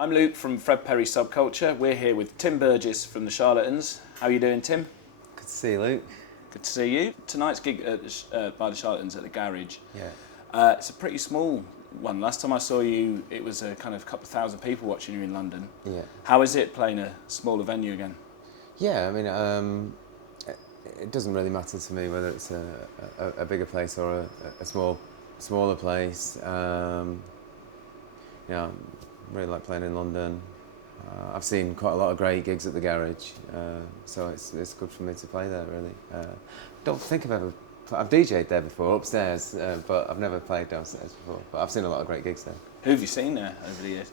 I'm Luke from Fred Perry Subculture. We're here with Tim Burgess from the Charlatans. How are you doing, Tim? Good to see you, Luke. Good to see you. Tonight's gig by the Charlatans at the Garage. Yeah. It's a pretty small one. Last time I saw you, it was a kind of couple of thousand people watching you in London. Yeah. How is it playing a smaller venue again? Yeah, I mean, it doesn't really matter to me whether it's a bigger place or a smaller place. Yeah, I really like playing in London. I've seen quite a lot of great gigs at the Garage, so it's good for me to play there, really. Don't think I've DJ'd there before, upstairs, but I've never played downstairs before. But I've seen a lot of great gigs there. Who have you seen there over the years?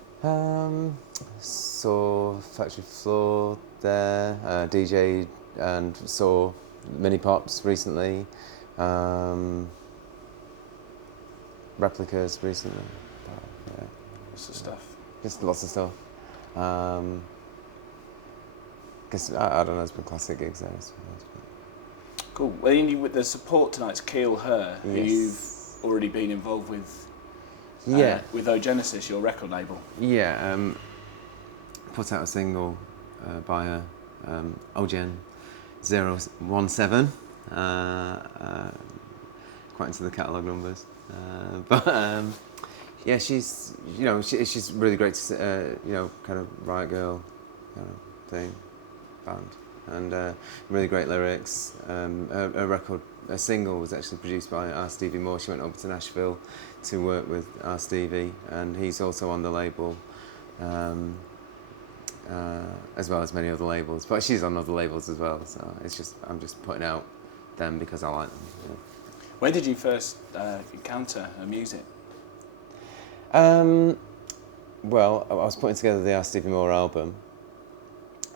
Saw Factory Floor there, DJ'd and saw Mini Pops recently, Replicas recently. Yeah. Lots of stuff. Just lots of stuff. Guess I don't know. It's been classic gigs there. Cool. Well, with the support tonight's Keel Her, who Yes. you've already been involved with. Yeah. With Ogenesis, your record label. Yeah. Put out a single by her, Ogen 017. Quite into the catalogue numbers, but. Yeah, she's really great to kind of riot girl kind of thing, band, and really great lyrics. Her single was actually produced by R. Stevie Moore. She went over to Nashville to work with R. Stevie, and he's also on the label, as well as many other labels. But she's on other labels as well. So I'm just putting out them because I like them. You know. Where did you first encounter her music? Well, I was putting together the R. Stevie Moore album,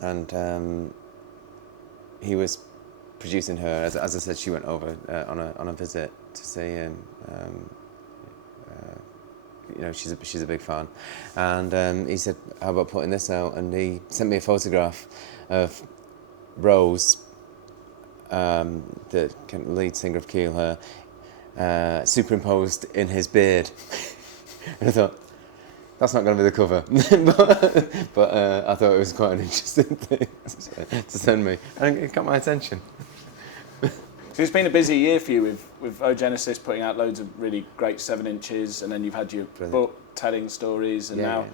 and he was producing her. As I said, she went over on a visit to see him. She's a big fan, and he said, "How about putting this out?" And he sent me a photograph of Rose, the kind of lead singer of Keel Her, superimposed in his beard. And I thought, that's not going to be the cover, but I thought it was quite an interesting thing to send me, and it got my attention. So it's been a busy year for you with Ogenesis putting out loads of really great 7-inches, and then you've had your book telling stories, and now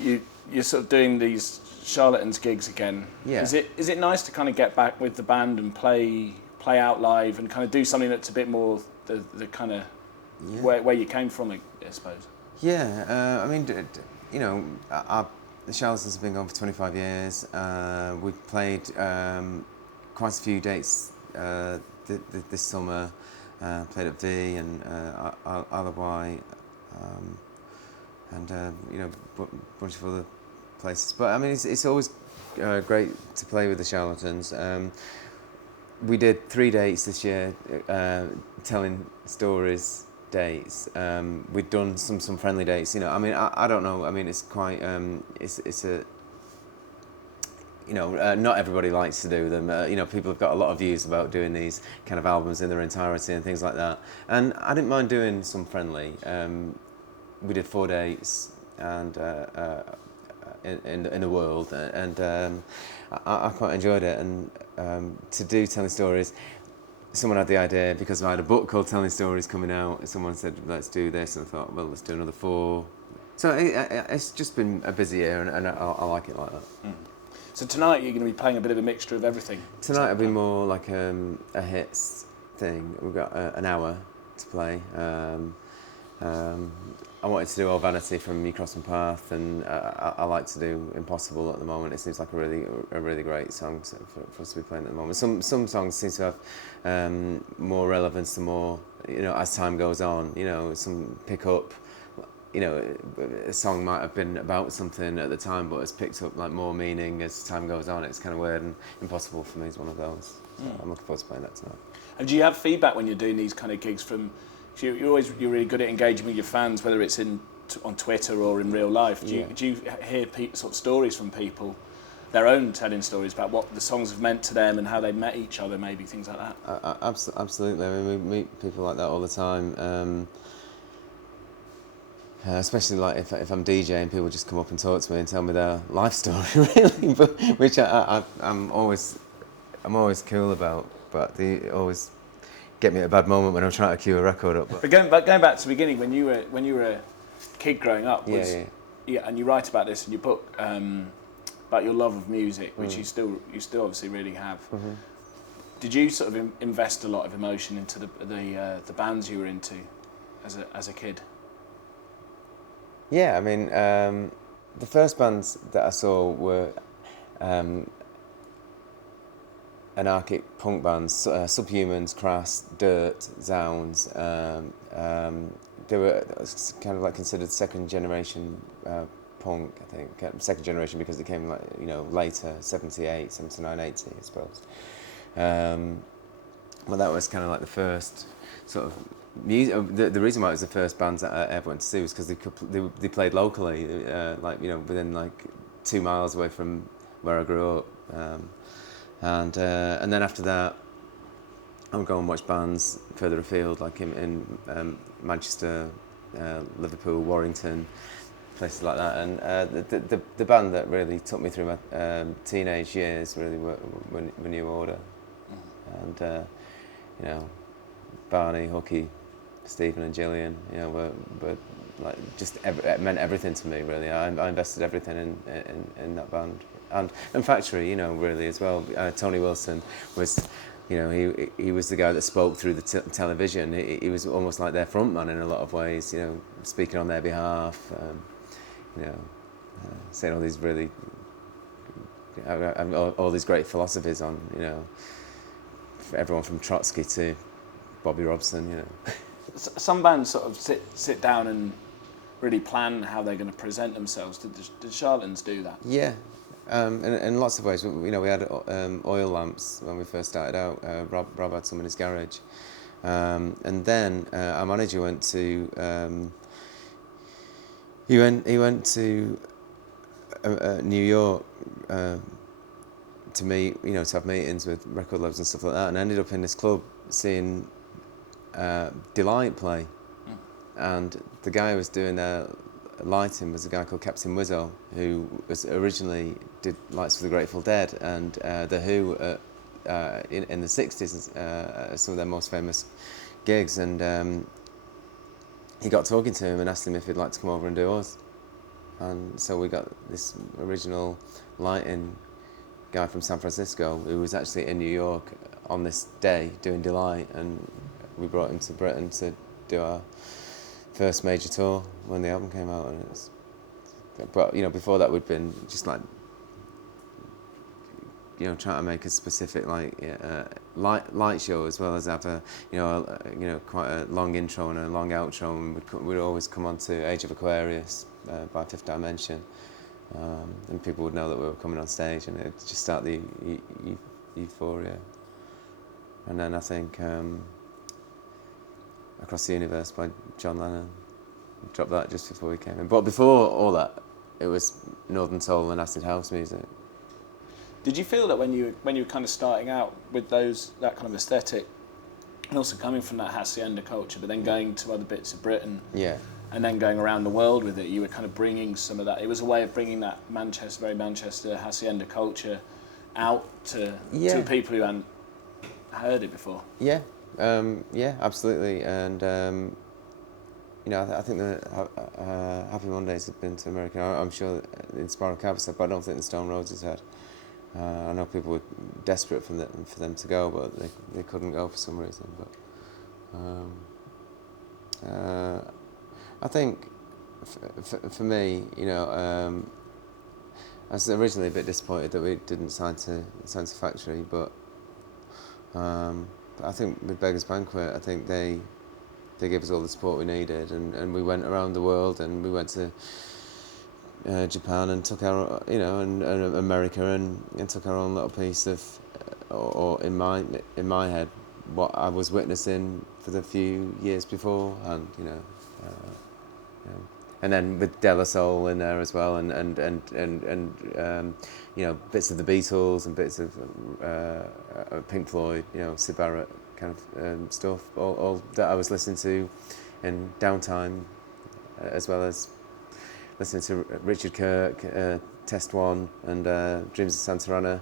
you're sort of doing these Charlatans gigs again. Yeah. Is it nice to kind of get back with the band and play out live and kind of do something that's a bit more the kind of where you came from, I suppose? Yeah, I mean, the Charlatans have been going for 25 years. We've played quite a few dates this summer. Played at V and Isle of Wight, and a bunch of other places. But I mean, it's always great to play with the Charlatans. We did 3 dates this year, telling stories. Dates. We've done some friendly dates. I mean, I don't know. I mean, it's quite. It's a. Not everybody likes to do them. People have got a lot of views about doing these kind of albums in their entirety and things like that. And I didn't mind doing some friendly. We did 4 dates and in the world, and I quite enjoyed it. And to do telling stories. Someone had the idea because I had a book called Telling Stories coming out. Someone said, let's do this, and I thought, well, let's do another 4. So it's just been a busy year, and I like it like that. Mm. So tonight you're going to be playing a bit of a mixture of everything? Tonight it'll be more like a hits thing. We've got an hour to play. I wanted to do All Vanity from Me Crossing Path, and I like to do Impossible at the moment. It seems like a really great song for us to be playing at the moment. Some songs seem to have more relevance to more, as time goes on. Some pick up. A song might have been about something at the time, but it's picked up like more meaning as time goes on. It's kind of weird, and Impossible for me is one of those. So I'm looking forward to playing that tonight. And do you have feedback when you're doing these kind of gigs from? You're really good at engaging with your fans, whether it's on Twitter or in real life. Do you hear sort of stories from people, their own telling stories about what the songs have meant to them and how they met each other, maybe things like that? Absolutely. I mean, we meet people like that all the time. Especially like if I'm DJing, people just come up and talk to me and tell me their life story, really, but, which I'm always cool about, but they always get me at a bad moment when I'm trying to cue a record up. But going back to the beginning, when you were a kid growing up, yeah, and you write about this in your book, about your love of music, which you still obviously really have. Mm-hmm. Did you sort of invest a lot of emotion into the bands you were into as a kid? Yeah, I mean, the first bands that I saw were anarchic punk bands, Subhumans, Crass, Dirt, Zounds. They were kind of like considered second generation punk, I think. Second generation because they came like, you know, later, 78, 79, 80, I suppose. Well, that was kind of like the first sort of music. The reason why it was the first bands that I ever went to see was because they played locally, like, you know, within like 2 miles away from where I grew up, and then after that, I would go and watch bands further afield, like in Manchester, Liverpool, Warrington, places like that. And the band that really took me through my teenage years really were New Order, and you know, Barney, Hooky, Stephen and Gillian, you know, were like just it meant everything to me, really. I invested everything in that band, and Factory, you know, really as well. Tony Wilson was, you know, he was the guy that spoke through the television. He was almost like their frontman in a lot of ways, you know, speaking on their behalf, you know, saying all these really, all these great philosophies on, you know, everyone from Trotsky to Bobby Robson, you know. Some bands sort of sit down and really plan how they're going to present themselves. Did Charlatans do that? Yeah, in lots of ways. You know, we had oil lamps when we first started out. Rob had some in his garage, and then our manager went to. He went to New York to meet, you know, to have meetings with record labels and stuff like that, and ended up in this club seeing Delight play, and the guy who was doing their lighting was a guy called Captain Wizzo, who was originally did lights for the Grateful Dead and the Who in the 60s, some of their most famous gigs, and he got talking to him and asked him if he'd like to come over and do us, and so we got this original lighting guy from San Francisco who was actually in New York on this day doing Delight, and we brought him to Britain to do our first major tour when the album came out. And but you know, before that we'd been just like, you know, trying to make a specific like light show as well as have a you know quite a long intro and a long outro, and we'd always come on to Age of Aquarius by Fifth Dimension, and people would know that we were coming on stage, and it'd just start the euphoria. And then I think Across the Universe by John Lennon, dropped that just before we came in. But before all that, it was Northern Soul and acid house music. Did you feel that when you were kind of starting out with that kind of aesthetic, and also coming from that hacienda culture, but then going to other bits of Britain, yeah, and then going around the world with it, you were kind of bringing some of that. It was a way of bringing that very Manchester hacienda culture out to people who hadn't heard it before. Yeah, yeah, absolutely, and you know, I think the Happy Mondays have been to America. I'm sure in Spiral Cabin, but I don't think the Stone Roses had. I know people were desperate for them to go, but they couldn't go for some reason. But I think for me, you know, I was originally a bit disappointed that we didn't sign to Factory, but I think with Beggars Banquet, I think they gave us all the support we needed, and we went around the world, and we went to Japan and took our, you know, and America, and took our own little piece of, or in my head, what I was witnessing for the few years before, and you know, and then with De La Soul in there as well, and you know, bits of the Beatles and bits of Pink Floyd, you know, Syd Barrett kind of stuff, all that I was listening to in downtime as well as listening to Richard Kirk, Test One, and Dreams of Santarana,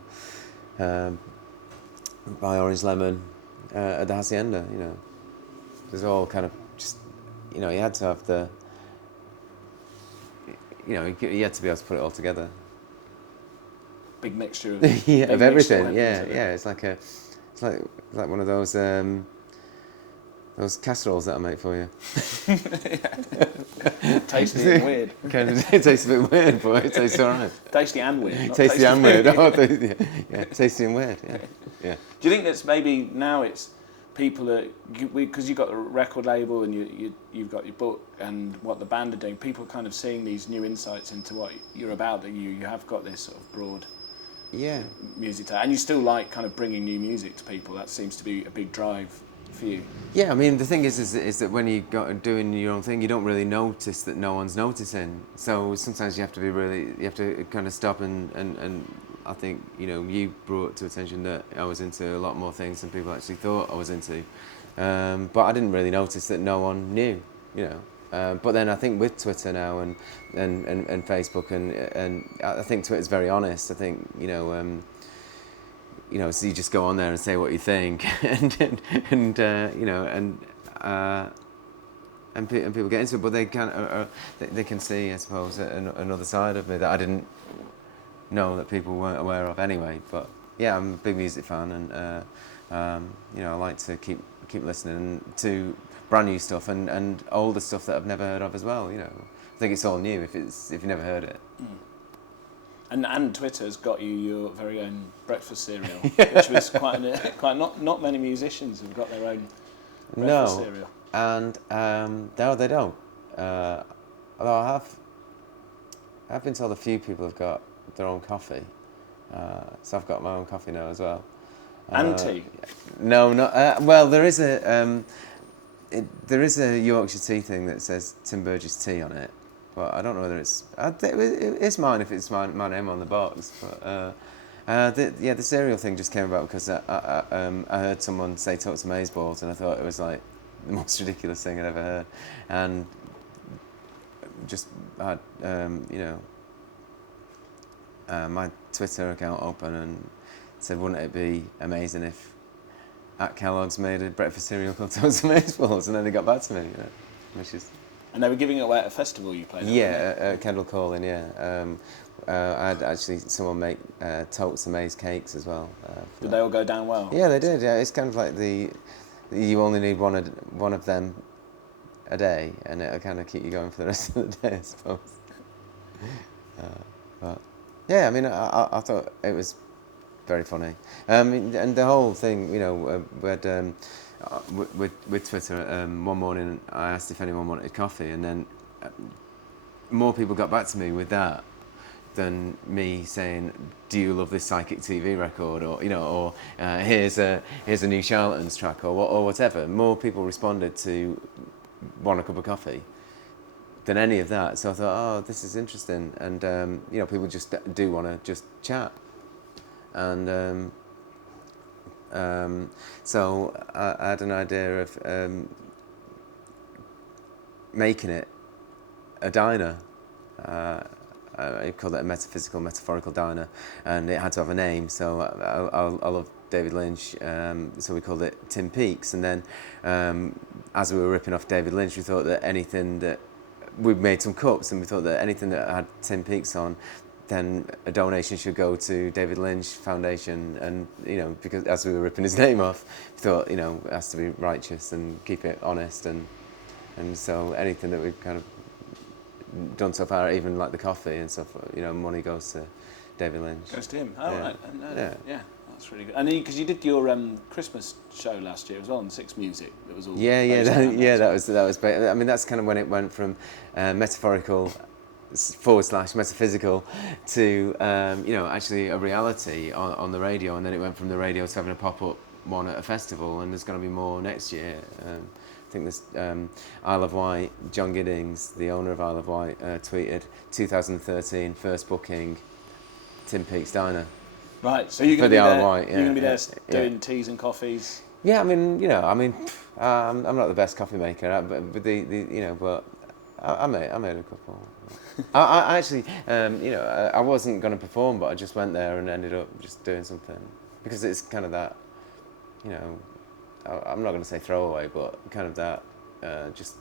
by Orange Lemon, at the Hacienda. You know, there's all kind of just, you know, you had to have the, you know, you had to be able to put it all together. Big mixture of of everything. Yeah. It's like one of those casseroles that I make for you. Tasty and weird. It tastes a bit weird, but it tastes all right. Tasty and weird. Tasty and weird. Yeah, tasty and weird. Yeah. Do you think that's maybe now it's people because you've got the record label and you've got your book and what the band are doing, people are kind of seeing these new insights into what you're about, that you have got this sort of broad music and you still like kind of bringing new music to people. That seems to be a big drive for you. Yeah, I mean, the thing is that when you go doing your own thing, you don't really notice that no one's noticing. So sometimes you have to kind of stop and I think, you know, you brought to attention that I was into a lot more things than people actually thought I was into. But I didn't really notice that no one knew, you know. But then I think with Twitter now and Facebook and I think Twitter's very honest. I think, you know, so you just go on there and say what you think, and you know, and people get into it, but they can see, I suppose, another side of me that I didn't know that people weren't aware of anyway. But yeah, I'm a big music fan, and you know, I like to keep listening to brand new stuff and older stuff that I've never heard of as well. You know, I think it's all new if you've never heard it. And Twitter's got you your very own breakfast cereal, which was quite not many musicians have got their own breakfast cereal. And no, they don't. Although I've been told a few people have got their own coffee, so I've got my own coffee now as well. And tea? No, not well. There is a Yorkshire tea thing that says Tim Burgess tea on it. But I don't know whether it's mine if it's my name on the box. But the cereal thing just came about because I heard someone say talk to amazeballs, and I thought it was like the most ridiculous thing I'd ever heard, and just had my Twitter account open and said, wouldn't it be amazing if at Kellogg's made a breakfast cereal called Toast Amazeballs, and then they got back to me, you know, which is. And they were giving it away at a festival you played at? Yeah, at Kendall Calling, yeah. I had actually someone make Totes Amaze cakes as well. Did they all go down well? Yeah, they did, yeah. It's kind of like you only need one of them a day, and it'll kind of keep you going for the rest of the day, I suppose. But yeah, I mean, I thought it was very funny. And the whole thing, you know, we had... with Twitter, one morning I asked if anyone wanted coffee, and then more people got back to me with that than me saying, "Do you love this Psychic TV record?" or you know, or here's a new Charlatans track, or whatever. More people responded to "Want a cup of coffee" than any of that. So I thought, oh, this is interesting, and you know, people just do want to just chat, and. So I had an idea of making it a diner. I called it a metaphysical, metaphorical diner, and it had to have a name. So I love David Lynch, so we called it Tim Peaks. And then as we were ripping off David Lynch, we thought that anything that... We made some cups, and we thought that anything that had Tim Peaks on, then a donation should go to David Lynch Foundation, and you know, because as we were ripping his name off, we thought, you know, it has to be righteous and keep it honest, and so anything that we've kind of done so far, even like the coffee and stuff, you know, money goes to David Lynch. Goes to him. Oh, yeah. Right. Yeah, that's really good. And because you did your Christmas show last year as well on Six Music, that was all. That was. I mean, that's kind of when it went from metaphorical / metaphysical to you know, actually a reality on the radio, and then it went from the radio to having a pop-up one at a festival, and there's going to be more next year. I think this Isle of Wight, John Giddings, the owner of Isle of Wight, tweeted 2013 first booking, Tim Peaks Diner. Right, so you're going to be the there. Isle of Wight, You're going to be there doing teas and coffees. Yeah, I mean, you know, I'm not the best coffee maker, but you know, but I made a couple. I actually, I wasn't going to perform, but I just went there and ended up just doing something because it's kind of that, I'm not going to say throwaway, but kind of that, just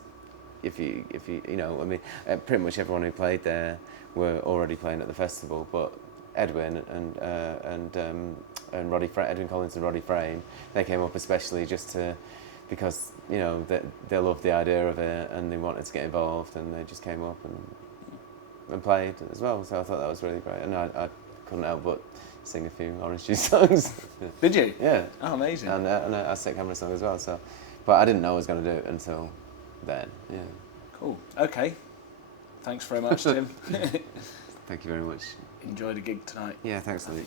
if you, I mean, pretty much everyone who played there were already playing at the festival, but Edwin and Edwin Collins and Roddy Frame, they came up especially just to. Because they loved the idea of it and they wanted to get involved, and they just came up and played as well. So I thought that was really great, and I couldn't help but sing a few Orange Juice songs. Did you? Yeah. Oh, amazing. And a Set Camera song as well. So, but I didn't know I was going to do it until then. Yeah. Cool. Okay. Thanks very much, Tim. Thank you very much. Enjoy the gig tonight. Yeah. Thanks, Luke.